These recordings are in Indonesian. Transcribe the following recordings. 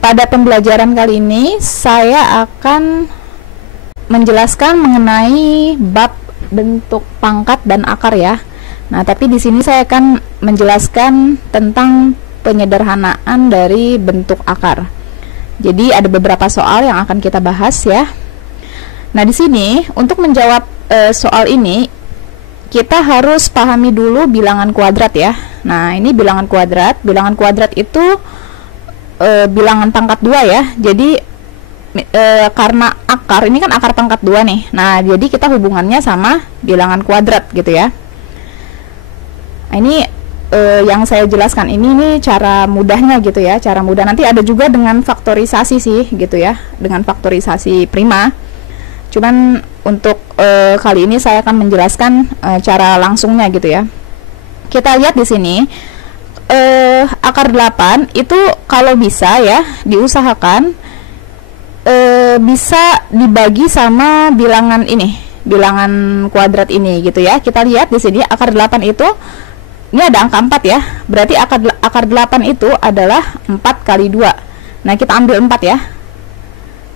pada pembelajaran kali ini saya akan menjelaskan mengenai bab bentuk pangkat dan akar ya. Nah, tapi di sini saya akan menjelaskan tentang penyederhanaan dari bentuk akar. Jadi ada beberapa soal yang akan kita bahas ya. Nah, di sini untuk menjawab soal ini kita harus pahami dulu bilangan kuadrat ya. Nah, ini bilangan kuadrat. Bilangan kuadrat itu bilangan pangkat 2 ya. Jadi karena akar ini kan akar pangkat 2 nih. Nah, jadi kita hubungannya sama bilangan kuadrat gitu ya. Nah, ini yang saya jelaskan ini nih cara mudahnya gitu ya. Cara mudah, nanti ada juga dengan faktorisasi sih gitu ya, dengan faktorisasi prima. Cuman untuk kali ini saya akan menjelaskan cara langsungnya gitu ya. Kita lihat di sini akar 8 itu kalau bisa ya diusahakan bisa dibagi sama bilangan ini, bilangan kuadrat ini gitu ya. Kita lihat di sini akar 8 itu ini ada angka 4 ya. Berarti akar 8 itu adalah 4 kali 2. Nah, kita ambil 4 ya.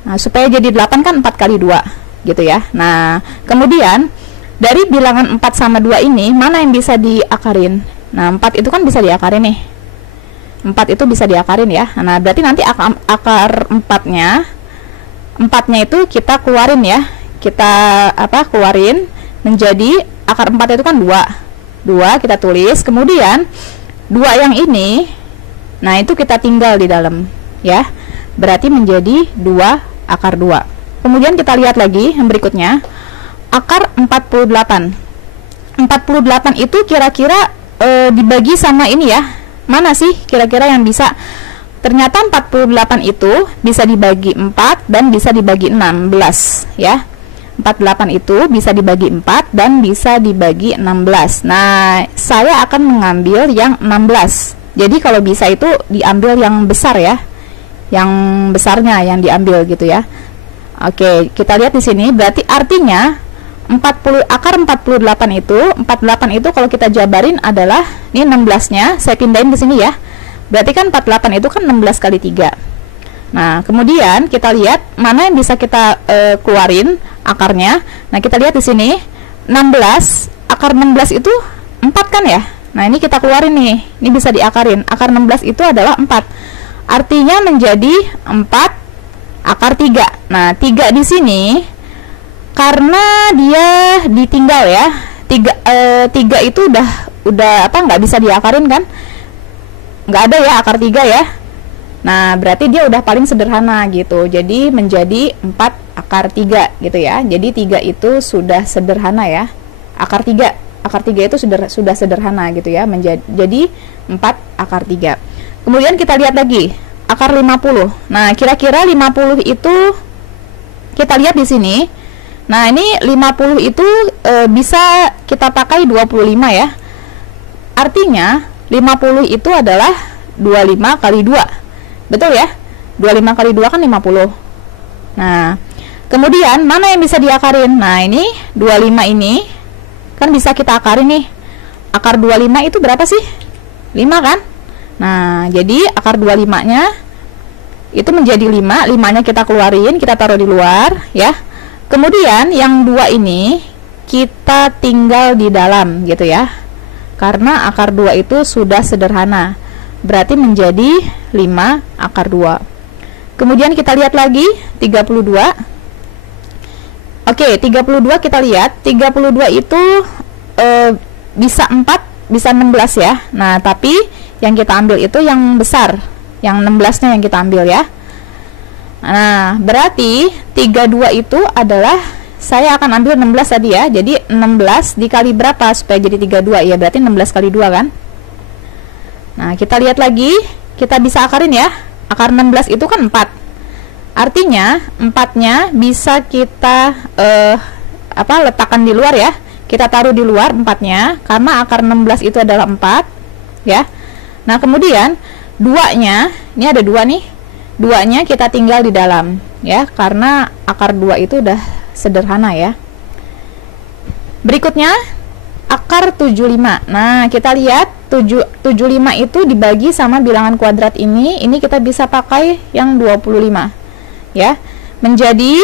Nah, supaya jadi 8 kan 4 kali 2 gitu ya. Nah, kemudian dari bilangan 4 sama 2 ini mana yang bisa diakarin? Nah, 4 itu kan bisa diakarin nih. 4 itu bisa diakarin ya. Nah, berarti nanti akar 4-nya itu kita keluarin ya. Kita keluarin menjadi akar 4 itu kan 2 kita tulis. Kemudian 2 yang ini, nah itu kita tinggal di dalam ya. Berarti menjadi 2 akar 2. Kemudian kita lihat lagi yang berikutnya, akar 48. 48 itu kira-kira dibagi sama ini ya. Mana sih kira-kira yang bisa? Ternyata 48 itu bisa dibagi 4 dan bisa dibagi 16 ya. 48 itu bisa dibagi 4 dan bisa dibagi 16. Nah, saya akan mengambil yang 16. Jadi kalau bisa itu diambil yang besar ya. Yang besarnya yang diambil gitu ya. Oke, kita lihat di sini berarti artinya akar 48 itu kalau kita jabarin adalah ini 16-nya, saya pindahin ke sini ya. Berarti kan 48 itu kan 16 kali 3. Nah, kemudian kita lihat mana yang bisa kita keluarin akarnya. Nah, kita lihat di sini 16, akar 16 itu 4 kan ya. Nah, ini kita keluarin nih. Ini bisa diakarin. Akar 16 itu adalah 4. Artinya menjadi 4 akar 3. Nah, 3 di sini karena dia ditinggal ya. 3 itu udah nggak bisa diakarin kan? Nggak ada ya akar 3 ya. Nah, berarti dia udah paling sederhana gitu. Jadi menjadi 4 akar 3 gitu ya. Jadi 3 itu sudah sederhana ya. Akar 3 itu sudah sederhana gitu ya. Jadi 4 akar 3. Kemudian kita lihat lagi akar 50. Nah, kira-kira 50 itu kita lihat di sini. Nah, ini 50 itu bisa kita pakai 25 ya. Artinya 50 itu adalah 25 kali 2. Betul ya? 25 kali 2 kan 50. Nah, kemudian mana yang bisa diakarin? Nah, ini 25 ini kan bisa kita akarin nih. Akar 25 itu berapa sih? 5 kan? Nah, jadi akar 25-nya itu menjadi 5. 5-nya kita keluarin, kita taruh di luar ya. Kemudian yang 2 ini kita tinggal di dalam gitu ya. Karena akar 2 itu sudah sederhana. Berarti menjadi 5 akar 2. Kemudian kita lihat lagi 32. Oke, 32 kita lihat. 32 itu bisa 4, bisa 16 ya. Nah, tapi yang kita ambil itu yang besar. Yang 16-nya yang kita ambil ya. Nah, berarti 32 itu adalah, saya akan ambil 16 tadi ya. Jadi 16 dikali berapa supaya jadi 32? Ya berarti 16 kali 2 kan. Nah, kita lihat lagi, kita bisa akarin ya. Akar 16 itu kan 4. Artinya 4-nya bisa kita letakkan di luar ya. Kita taruh di luar 4-nya karena akar 16 itu adalah 4 ya. Nah, kemudian 2-nya, ini ada 2 nih. 2-nya kita tinggal di dalam ya, karena akar 2 itu udah sederhana ya. Berikutnya akar 75. Nah, kita lihat 75 itu dibagi sama bilangan kuadrat ini kita bisa pakai yang 25 ya, menjadi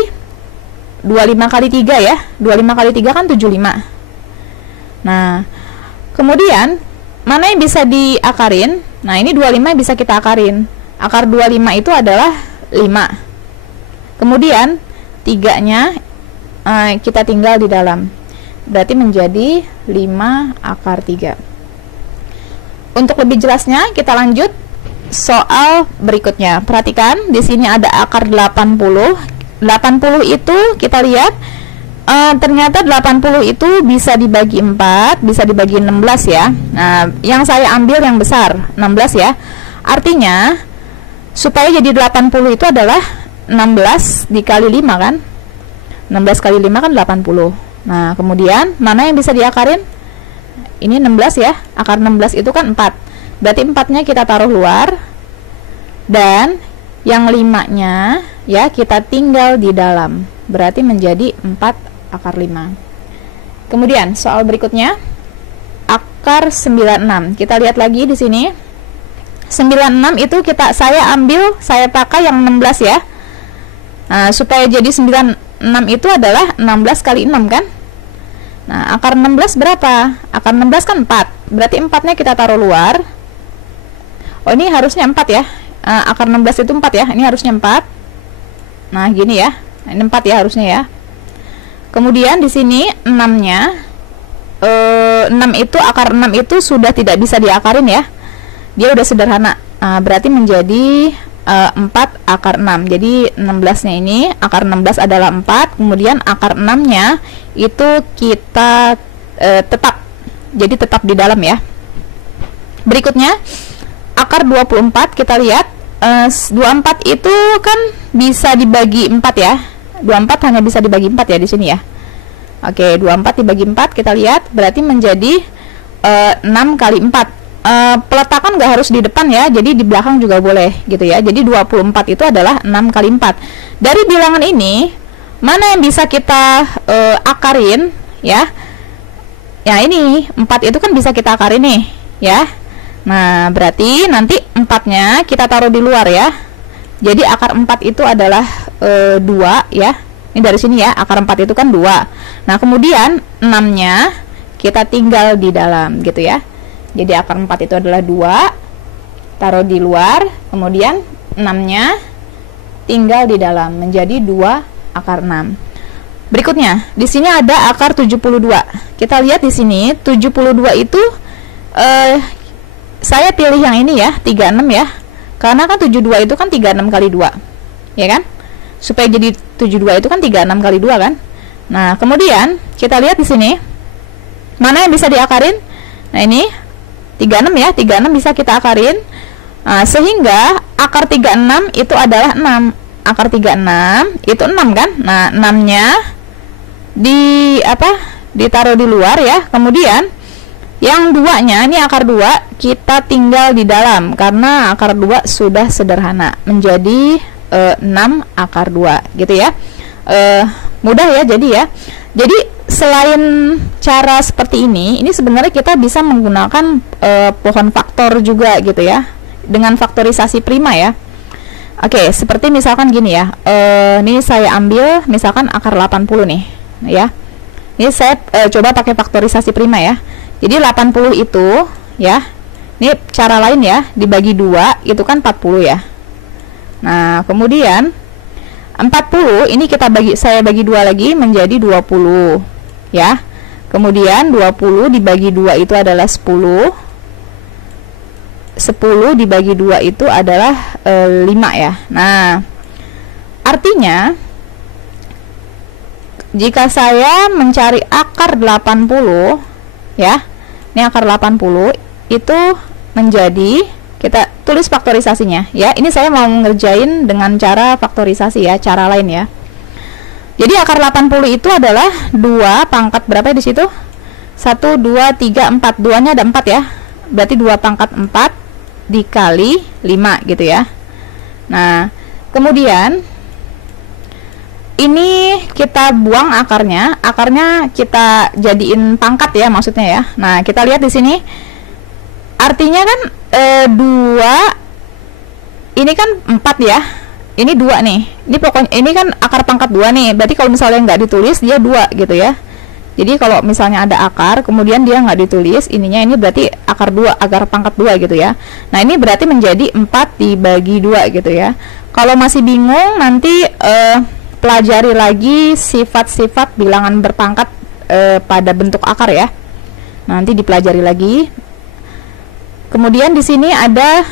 25 kali 3 ya. 25 kali 3 kan 75. Nah, kemudian mana yang bisa diakarin? Nah, ini 25 bisa kita akarin. Akar 25 itu adalah 5. Kemudian 3-nya kita tinggal di dalam. Berarti menjadi 5 akar 3. Untuk lebih jelasnya kita lanjut soal berikutnya. Perhatikan di sini ada akar 80. 80 itu kita lihat ternyata 80 itu bisa dibagi 4, bisa dibagi 16 ya. Nah, yang saya ambil yang besar 16 ya. Artinya supaya jadi 80 itu adalah 16 dikali 5 kan. 16 kali 5 kan 80. Nah, kemudian mana yang bisa diakarin? Ini 16 ya. Akar 16 itu kan 4. Berarti 4-nya kita taruh luar. Dan yang 5-nya ya kita tinggal di dalam. Berarti menjadi 4 akar 5. Kemudian soal berikutnya akar 96. Kita lihat lagi di sini. 96 itu saya pakai yang 16 ya. Nah, supaya jadi 96 itu adalah 16 kali 6 kan. Nah, akar 16 berapa? Akar 16 kan 4. Berarti 4-nya kita taruh luar. Oh, ini harusnya 4 ya. Akar 16 itu 4 ya. Ini harusnya 4. Nah, gini ya. Ini 4 ya harusnya ya. Kemudian di sini 6-nya 6 itu akar 6 itu sudah tidak bisa diakarin ya. Dia udah sederhana. Berarti menjadi 4 akar 6. Jadi 16-nya ini akar 16 adalah 4. Kemudian akar 6-nya itu kita tetap. Jadi tetap di dalam ya. Berikutnya akar 24 kita lihat 24 itu kan bisa dibagi 4 ya. 24 hanya bisa dibagi 4 ya di sini ya. Oke, 24 dibagi 4 kita lihat berarti menjadi 6 kali 4. Peletakan nggak harus di depan ya, jadi di belakang juga boleh gitu ya. Jadi 24 itu adalah 6 kali 4. Dari bilangan ini mana yang bisa kita akarin ya? Ya ini 4 itu kan bisa kita akarin nih ya. Nah, berarti nanti 4-nya kita taruh di luar ya. Jadi akar 4 itu adalah 2 ya. Ini dari sini ya, akar 4 itu kan 2. Nah, kemudian 6-nya kita tinggal di dalam gitu ya. Jadi akar 4 itu adalah 2, taruh di luar, kemudian 6-nya tinggal di dalam, menjadi 2 akar 6. Berikutnya, di sini ada akar 72. Kita lihat di sini, 72 itu saya pilih yang ini ya, 36 ya. Karena kan 72 itu kan 36 kali 2. Ya kan? Supaya jadi 72 itu kan 36 kali 2 kan? Nah, kemudian kita lihat di sini mana yang bisa diakarin? Nah, ini 36 ya, 36 bisa kita akarin. Nah, sehingga akar 36 itu adalah 6. Akar 36 itu 6 kan? Nah, 6-nya ditaruh di luar ya. Kemudian yang 2-nya, ini akar 2 kita tinggal di dalam karena akar 2 sudah sederhana, menjadi 6 akar 2 gitu ya. Mudah ya jadi ya. Jadi selain cara seperti ini sebenarnya kita bisa menggunakan pohon faktor juga gitu ya, dengan faktorisasi prima ya. Oke, seperti misalkan gini ya. Ini saya ambil misalkan akar 80 nih ya. Ini saya coba pakai faktorisasi prima ya. Jadi 80 itu ya, ini cara lain ya, dibagi 2 itu kan 40 ya. Nah, kemudian 40 ini saya bagi 2 lagi menjadi 20 ya. Kemudian 20 dibagi 2 itu adalah 10. 10 dibagi 2 itu adalah 5 ya. Nah, artinya jika saya mencari akar 80 ya, ini akar 80 itu menjadi, kita tulis faktorisasinya ya. Ini saya mau ngerjain dengan cara faktorisasi ya, cara lain ya. Jadi akar 80 itu adalah 2 pangkat berapa di situ? 1 2 3 4. 2-nya ada 4 ya. Berarti 2 pangkat 4 dikali 5 gitu ya. Nah, kemudian ini kita buang akarnya kita jadiin pangkat ya maksudnya ya. Nah, kita lihat di sini artinya kan 2 ini kan 4 ya. Ini 2 nih. Ini pokoknya ini kan akar pangkat 2 nih. Berarti kalau misalnya nggak ditulis dia 2 gitu ya. Jadi kalau misalnya ada akar kemudian dia nggak ditulis ininya, ini berarti akar 2, akar pangkat 2 gitu ya. Nah, ini berarti menjadi 4 dibagi 2 gitu ya. Kalau masih bingung nanti pelajari lagi sifat-sifat bilangan berpangkat pada bentuk akar ya. Nanti dipelajari lagi. Kemudian di sini ada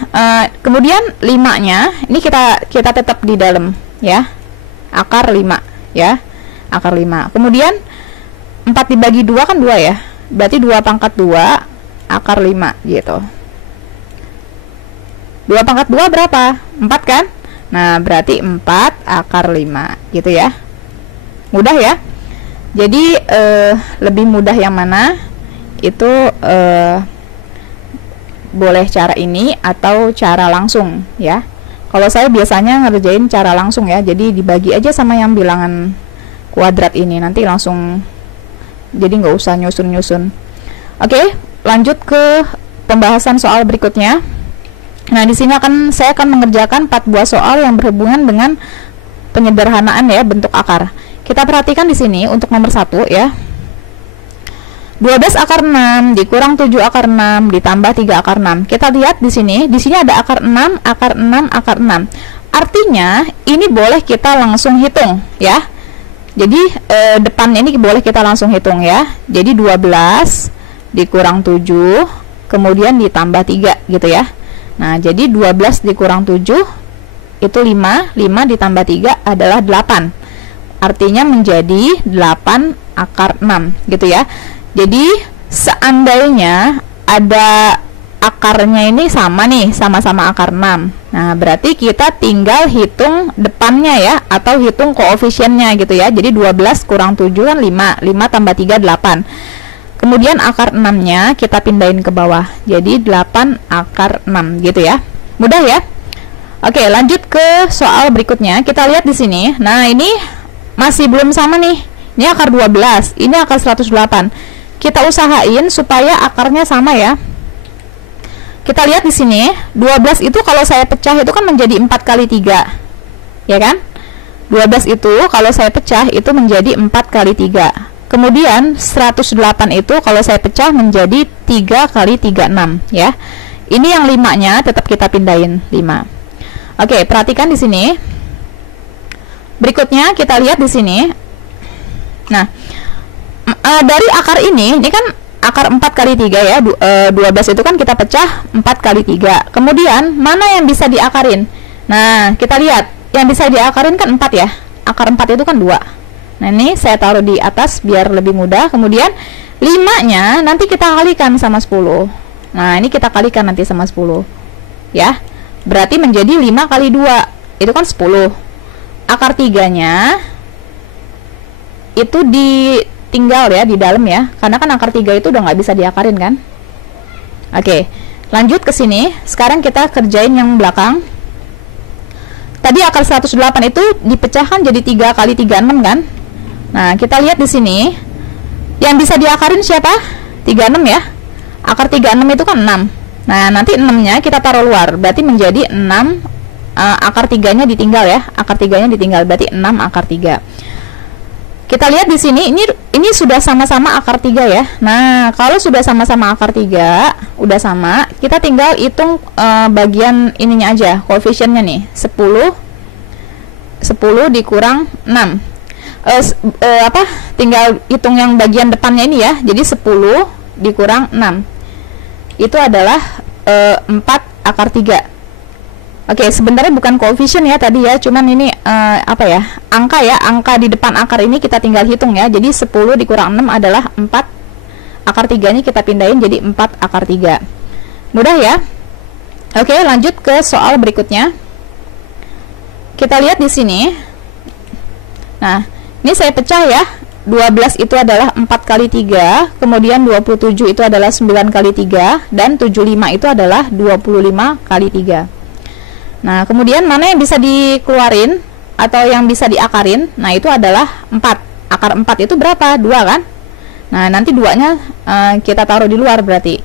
kemudian 5-nya ini kita tetap di dalam ya. Akar 5 ya. Akar 5. Kemudian 4 dibagi 2 kan 2 ya. Berarti 2 pangkat 2 akar 5 gitu. 2 pangkat 2 berapa? 4 kan? Nah, berarti 4 akar 5 gitu ya. Mudah ya. Jadi lebih mudah yang mana? Itu boleh cara ini atau cara langsung ya. Kalau saya biasanya ngerjain cara langsung ya. Jadi dibagi aja sama yang bilangan kuadrat ini, nanti langsung, jadi nggak usah nyusun-nyusun. Oke, lanjut ke pembahasan soal berikutnya. Nah, di sini saya akan mengerjakan 4 buah soal yang berhubungan dengan penyederhanaan ya bentuk akar. Kita perhatikan di sini untuk nomor 1 ya. 12 akar 6 dikurang 7 akar 6 ditambah 3 akar 6. Kita lihat di sini ada akar 6, akar 6, akar 6. Artinya ini boleh kita langsung hitung ya. Jadi depannya ini boleh kita langsung hitung ya. Jadi 12 dikurang 7 kemudian ditambah 3 gitu ya. Nah, jadi 12 dikurang 7 itu 5 ditambah 3 adalah 8. Artinya menjadi 8 akar 6 gitu ya. Jadi seandainya ada akarnya ini sama nih, sama-sama akar 6. Nah, berarti kita tinggal hitung depannya ya, atau hitung koefisiennya gitu ya. Jadi 12 kurang 7 kan 5 tambah 3 8. Kemudian akar 6-nya kita pindahin ke bawah. Jadi 8 akar 6 gitu ya. Mudah ya? Oke, lanjut ke soal berikutnya. Kita lihat di sini. Nah, ini masih belum sama nih. Ini akar 12, ini akar 108. Kita usahain supaya akarnya sama ya. Kita lihat di sini, 12 itu kalau saya pecah itu kan menjadi 4 kali 3. Ya kan? 12 itu kalau saya pecah itu menjadi 4 kali 3. Kemudian 108 itu kalau saya pecah menjadi 3 kali 36 ya. Ini yang 5-nya tetap kita pindahin 5. Oke, perhatikan di sini. Berikutnya kita lihat di sini. Nah, dari akar ini kan akar 4 kali 3 ya. 12 itu kan kita pecah 4 kali 3. Kemudian mana yang bisa diakarin? Nah, kita lihat yang bisa diakarin kan 4 ya. Akar 4 itu kan 2. Nah, ini saya taruh di atas biar lebih mudah. Kemudian 5-nya nanti kita kalikan sama 10. Nah, ini kita kalikan nanti sama 10 ya. Berarti menjadi 5 kali 2 itu kan 10. Akar 3-nya itu ditinggal ya di dalam ya, karena kan akar 3 itu udah nggak bisa diakarin kan. Oke, lanjut ke sini. Sekarang kita kerjain yang belakang. Tadi akar 108 itu dipecahkan jadi 3 kali 36 kan. Nah, kita lihat di sini yang bisa diakarin siapa? 36 ya. Akar 36 itu kan 6. Nah, nanti 6-nya kita taruh luar, berarti menjadi 6. Akar 3-nya ditinggal ya. Akar 3-nya ditinggal, berarti 6 akar 3. Kita lihat di sini, ini sudah sama-sama akar 3 ya. Nah, kalau sudah sama-sama akar 3, udah sama, kita tinggal hitung bagian ininya aja, koefisiennya nih. 10 dikurang 6. Tinggal hitung yang bagian depannya ini ya. Jadi 10 dikurang 6 itu adalah 4 akar 3. Oke, sebenarnya bukan koefisien ya tadi ya, cuman ini angka ya, angka di depan akar ini kita tinggal hitung ya. Jadi 10 dikurang 6 adalah 4 akar 3-nya kita pindahin jadi 4 akar 3. Mudah ya? Oke, lanjut ke soal berikutnya. Kita lihat di sini. Nah, ini saya pecah ya. 12 itu adalah 4 kali 3, kemudian 27 itu adalah 9 kali 3, dan 75 itu adalah 25 kali 3. Nah, kemudian mana yang bisa dikeluarin? atau yang bisa diakarin, nah itu adalah 4. Akar 4 itu berapa? 2 kan? Nah, nanti 2-nya kita taruh di luar berarti.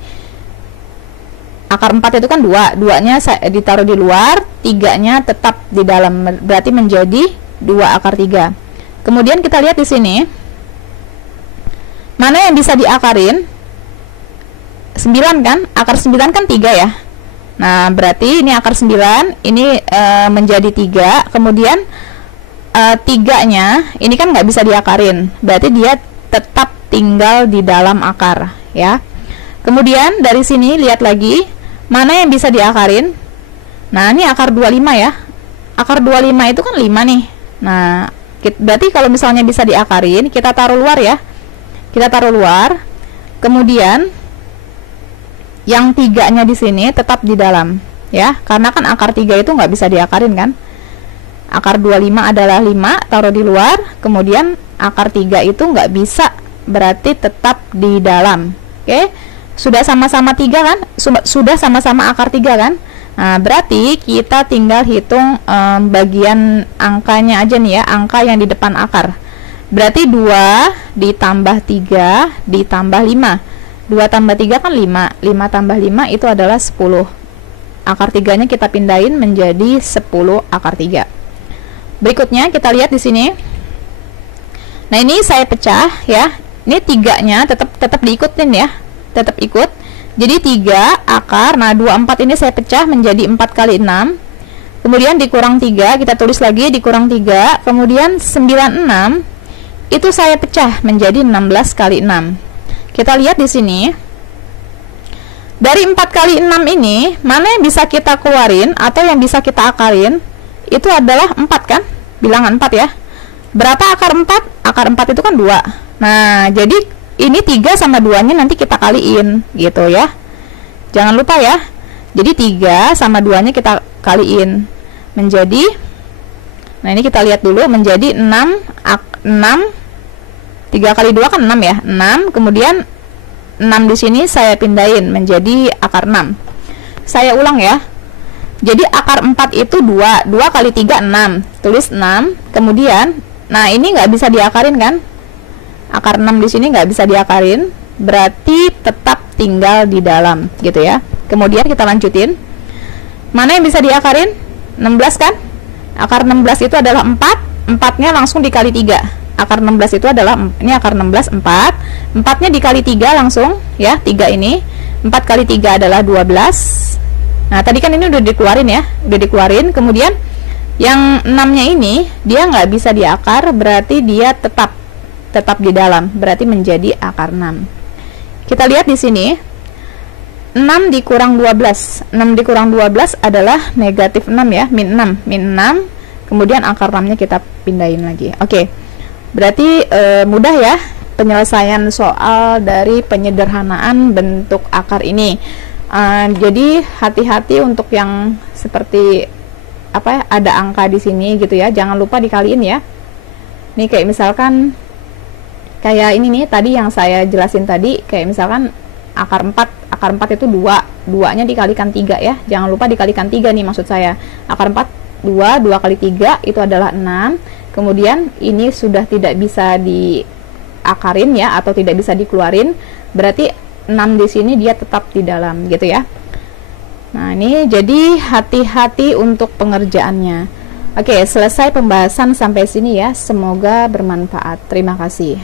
Akar 4 itu kan 2, 2-nya ditaruh di luar, 3-nya tetap di dalam, berarti menjadi 2 akar 3. Kemudian kita lihat di sini, mana yang bisa diakarin? 9 kan? Akar 9 kan 3 ya. Nah, berarti ini akar 9, ini menjadi 3. Kemudian 3-nya ini kan nggak bisa diakarin, berarti dia tetap tinggal di dalam akar ya. Kemudian dari sini lihat lagi, mana yang bisa diakarin? Nah, ini akar 25 ya. Akar 25 itu kan 5 nih. Nah, berarti kalau misalnya bisa diakarin, kita taruh luar ya. Kita taruh luar. Kemudian yang 3-nya di sini tetap di dalam ya, karena kan akar 3 itu nggak bisa diakarin kan. Akar 25 adalah 5, taruh di luar. Kemudian akar 3 itu nggak bisa, berarti tetap di dalam. Oke, sudah sama-sama 3 kan? Sudah sama-sama akar 3 kan? Nah, berarti kita tinggal hitung bagian angkanya aja nih ya, angka yang di depan akar. Berarti 2 ditambah 3 ditambah 5. 2 tambah 3 kan 5, 5 tambah 5 itu adalah 10. Akar 3-nya kita pindahin menjadi 10 akar 3. Berikutnya kita lihat di sini. Nah, ini saya pecah ya. Ini 3-nya tetap diikutin ya. Tetap ikut. Jadi 3 akar, nah 24 ini saya pecah menjadi 4 kali 6. Kemudian dikurang 3, kita tulis lagi dikurang 3. Kemudian 96 itu saya pecah menjadi 16 kali 6. Kita lihat di sini. Dari 4 kali 6 ini, mana yang bisa kita keluarin atau yang bisa kita akarin? Itu adalah 4 kan? Bilangan 4 ya. Berapa akar 4? Akar 4 itu kan 2. Nah, jadi ini 3 sama 2-nya nanti kita kaliin gitu ya. Jangan lupa ya. Jadi 3 sama 2-nya kita kaliin menjadi, nah ini kita lihat dulu, menjadi 6. 3 kali 2 kan 6 ya, 6. Kemudian 6 di sini saya pindahin menjadi akar 6. Saya ulang ya. Jadi akar 4 itu 2. 2 kali 3 6. Tulis 6. Kemudian, nah ini nggak bisa diakarin kan? Akar 6 di sini nggak bisa diakarin, berarti tetap tinggal di dalam gitu ya. Kemudian kita lanjutin. Mana yang bisa diakarin? 16 kan? Akar 16 itu adalah 4. 4-nya langsung dikali 3. Akar 16 itu adalah, ini akar 16 4. 4-nya dikali 3 langsung ya, 3 ini. 4 kali 3 adalah 12. Nah, tadi kan ini udah dikeluarin ya, udah dikeluarin. Kemudian yang 6-nya ini dia nggak bisa diakar, berarti dia tetap di dalam, berarti menjadi akar 6. Kita lihat di sini. 6 dikurang 12. 6 dikurang 12 adalah negatif 6 ya, min 6. Min 6. Kemudian akar 6-nya kita pindahin lagi. Oke. Berarti mudah ya penyelesaian soal dari penyederhanaan bentuk akar ini. Jadi hati-hati untuk yang seperti apa ya, ada angka di sini gitu ya, jangan lupa dikaliin ya. Nih kayak misalkan kayak ini nih tadi yang saya jelasin tadi, kayak misalkan akar 4 itu 2, 2-nya dikalikan 3 ya, jangan lupa dikalikan 3 nih maksud saya. Akar 4 2 kali 3 itu adalah 6. Kemudian ini sudah tidak bisa diakarin ya, atau tidak bisa dikeluarin, berarti 6 di sini dia tetap di dalam gitu ya. Nah, ini jadi hati-hati untuk pengerjaannya. Oke, selesai pembahasan sampai sini ya. Semoga bermanfaat. Terima kasih.